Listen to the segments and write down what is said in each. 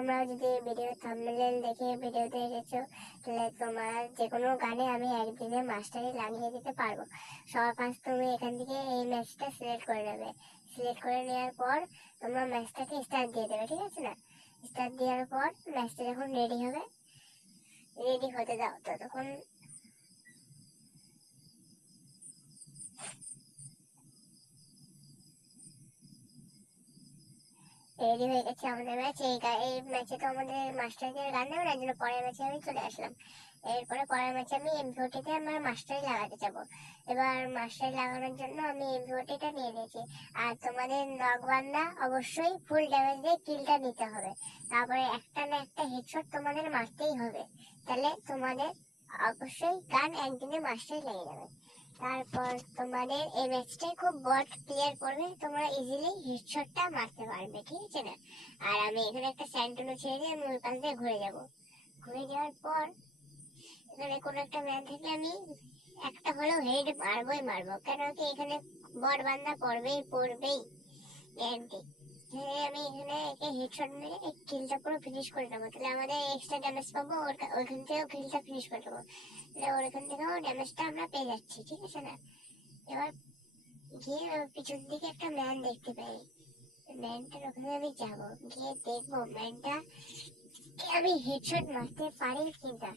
তোমরাও যদি video thumbnail দেখে ভিডিওতে এসেছো তাহলে তোমার যে কোনো গানে আমি একদিনে মাস্টারি লাগিয়ে দিতে পারবো। সবার ফার্স্ট তুমি এখান থেকে এই ম্যাচটা সিলেক্ট করে নেবে। সিলেক্ট করে নেওয়ার পর তোমরা ম্যাচটাকে স্টার্ট দিয়ে দেবে, ঠিক আছে না? স্টার্ট দেওয়ার পর ম্যাচটা যখন রেডি হবে, রেডি হতে দাও। তো তখন রেডি হয়ে গেছে আমাদের ম্যাচ। এই ম্যাচে তো আমাদের মাস্টারদের গান নেবে না, জন্য পরের ম্যাচে আমি চলে আসলাম। এরপরে পরের ম্যাচে আমি এমভিওটিতে আমার মাস্টারি লাগাতে যাবো। এবার মাস্টারি লাগানোর জন্য আমি এমভিওটিটা নিয়ে নিয়েছি। আর তোমাদের নকবান্দা অবশ্যই ফুল ড্যামেজ দিয়ে কিলটা নিতে হবে। তারপরে একটা না একটা হেডশট তোমাদের মারতেই হবে, তাহলে তোমাদের অবশ্যই গান একদিনে মাস্টারি লেগে যাবে। তারপর তোমাদের এই ম্যাচটাই খুব বট ক্লিয়ার করবে, তোমরা ইজিলি হেডশটটা মারতে পারবে, ঠিক আছে না? আর আমি এখানে একটা স্যান্টনো ছেড়ে দিয়ে আমি ওই পাশ দিয়ে ঘুরে যাব। ঘুরে যাওয়ার পর এখানে কোনো একটা ম্যান থেকে আমি একটা হলেও হেড মারবো, কেন কি এখানে বট বান্দা পড়বেই গ্যারান্টি। আমি এখানে একে হেডশট মেরে এই কিলটা পুরো ফিনিশ করে দেবো, তাহলে আমাদের এক্সট্রা ড্যামেজ পাবো। ওইখান থেকেও কিলটা ফিনিশ করে দেবো, তাহলে ওইখান থেকেও ড্যামেজটা আমরা পেয়ে যাচ্ছি, ঠিক আছে না? এবার গিয়ে পিছন দিকে একটা ম্যান দেখতে পাই। ম্যানটার ওখানে আমি যাবো, গিয়ে দেখবো ম্যানটা আমি হেডশট মারতে পারি কিনা।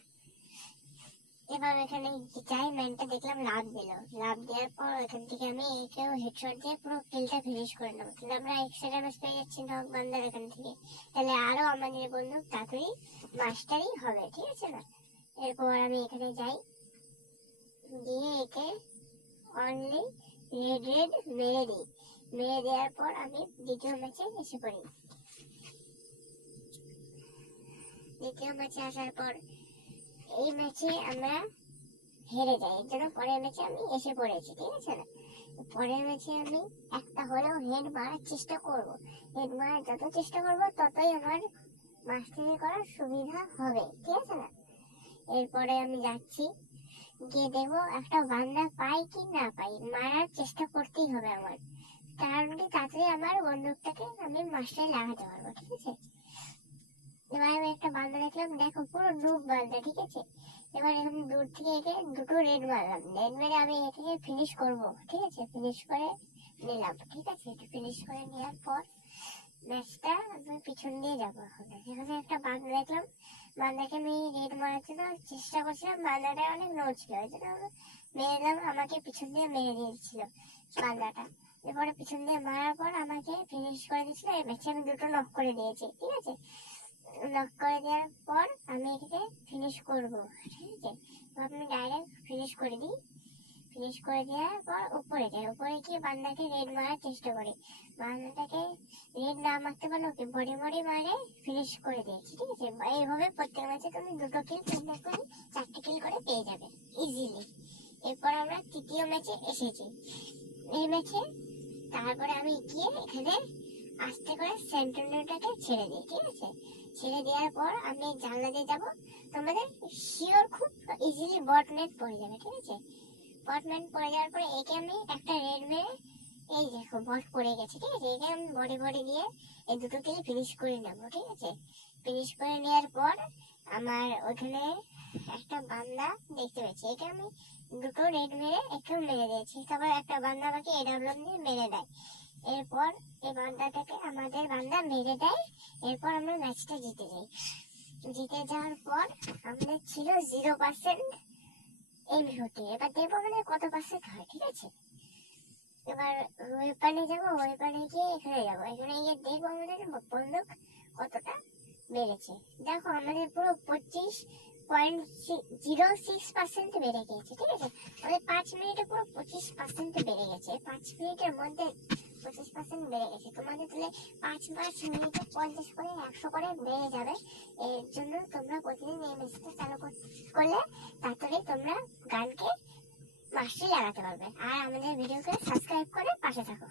এবার এখানে যাই, ম্যানটা দেখলাম লাভ দিল। লাভ দেওয়ার পর এখান থেকে আমি একেও হেডশট দিয়ে পুরো কিলটা ফিনিশ করে নেবো, তাহলে আমরা এক্সট্রা ড্যামেজ পেয়ে যাচ্ছি নক বান্দার এখান থেকে। তাহলে আরো আমাদের বন্ধু তাড়াতাড়ি মাস্টারই হবে, ঠিক আছে না? এরপর আমি এখানে যাই, গিয়ে একে অনলি রেড মেরে দিই। মেরে দেওয়ার পর আমি দ্বিতীয় ম্যাচে এসে পড়ি। দ্বিতীয় ম্যাচে আসার পর এই ম্যাচে আমরা হেরে যাই, এর জন্য পরের ম্যাচে আমি এসে পড়েছি, ঠিক আছে না? পরের ম্যাচে আমি একটা হলেও হেড মারার চেষ্টা করব। হেড মারার যত চেষ্টা করব ততই আমার মাস্টারি করার সুবিধা হবে, ঠিক আছে না? এরপরে আমি যাচ্ছি, গিয়ে দেখবো একটা বান্দা পাই কি না পাই, মারার চেষ্টা করতেই হবে আমার, কারণ কি তাড়াতাড়ি আমার বন্দুকটাকে আমি মাস্টারে লাগাতে পারবো, ঠিক আছে? এবার আমি একটা বান্দা দেখলাম, দেখো পুরো ডুব বান্দা, ঠিক আছে? এবার এখানে দূর থেকে একে দুটো রেড মারলাম, রেড মেরে আমি এটাকে ফিনিশ করবো, ঠিক আছে? ফিনিশ করে নিলাম, ঠিক আছে? ফিনিশ করে নেওয়ার পর ম্যাচটা আমি পিছন দিয়ে যাবো। এখানে একটা বান্দা দেখলাম, বান্দাকে আমি রেড মারার জন্য চেষ্টা করছিলাম, বান্দাটা অনেক লো ছিল, ওই জন্য মেরে দিলাম, আমাকে পিছন দিয়ে মেরে দিয়েছিল বান্দাটা। এরপরে পিছন দিয়ে মারার পর আমাকে ফিনিশ করে দিয়েছিল। এই ম্যাচে আমি দুটো নক করে দিয়েছি, ঠিক আছে? লক করে দেওয়ার পর আমি এটাকে ফিনিশ করবো, ঠিক আছে? আমি ডাইরেক্ট ফিনিশ করে দিই। ফিনিশ করে দেওয়ার পর উপরে যাই, উপরে গিয়ে বান্দাকে রেড মারার চেষ্টা করি। বান্দাটাকে রেড না মারতে পারলেও কি বডি মারে ফিনিশ করে দিয়েছি, ঠিক আছে? এইভাবে প্রত্যেক ম্যাচে তুমি দুটো কিল, তিনটা কিল, চারটে কিল করে পেয়ে যাবে ইজিলি। এরপর আমরা তৃতীয় ম্যাচে এসেছি। এই ম্যাচে তারপরে আমি গিয়ে এখানে আস্তে করে সেন্টিনেলটাকে ছেড়ে দিই, ঠিক আছে? ছেড়ে দেওয়ার পর আমি জানলা দিয়ে যাবো, তোমাদের শিওর খুব ইজিলি বটনেট পড়ে যাবে, ঠিক আছে? বটনেট পড়ে যাওয়ার পরে একে আমি একটা রেড মেরে, এই দেখো বট পড়ে গেছে, ঠিক আছে? একে আমি বডি দিয়ে এই দুটো কিল ফিনিশ করে নেবো, ঠিক আছে? ফিনিশ করে নেওয়ার পর আমার ওখানে একটা বান্দা দেখতে পেয়েছি, একে আমি দুটো রেড মেরে একেও মেরে দিয়েছি। তারপর একটা বান্দা আমাকে এডাব্লিউ দিয়ে মেরে দেয়। এরপর এই বান্দাটাকে আমাদের বান্দা মেরে দেয়। এরপর আমরা ম্যাচটা জিতে যাই। জিতে যাওয়ার পর আমাদের ছিল 0% এমভিওটি। এবার দেখবো আমাদের কত পার্সেন্ট হয়, ঠিক আছে? এবার ওয়েপানে যাবো, ওয়েপানে গিয়ে এখানে যাবো, এখানে গিয়ে দেখবো আমাদের বন্দুক কতটা বেড়েছে। দেখো আমাদের পুরো 25.06% বেড়ে গেছে, ঠিক আছে? আমাদের 5 মিনিটে পুরো 25% বেড়ে গেছে। 5 মিনিটের মধ্যে 25% বেড়ে গেছে। তোমাদের তাহলে 5 মিনিটে 50 করে 100 করে বেড়ে যাবে। এর জন্য তোমরা প্রতিদিন এই মেসেজটা চালু করলে তাড়াতাড়ি তোমরা গানকে মাস্টারি লাগাতে পারবে। আর আমাদের ভিডিওকে সাবস্ক্রাইব করে পাশে থাকো।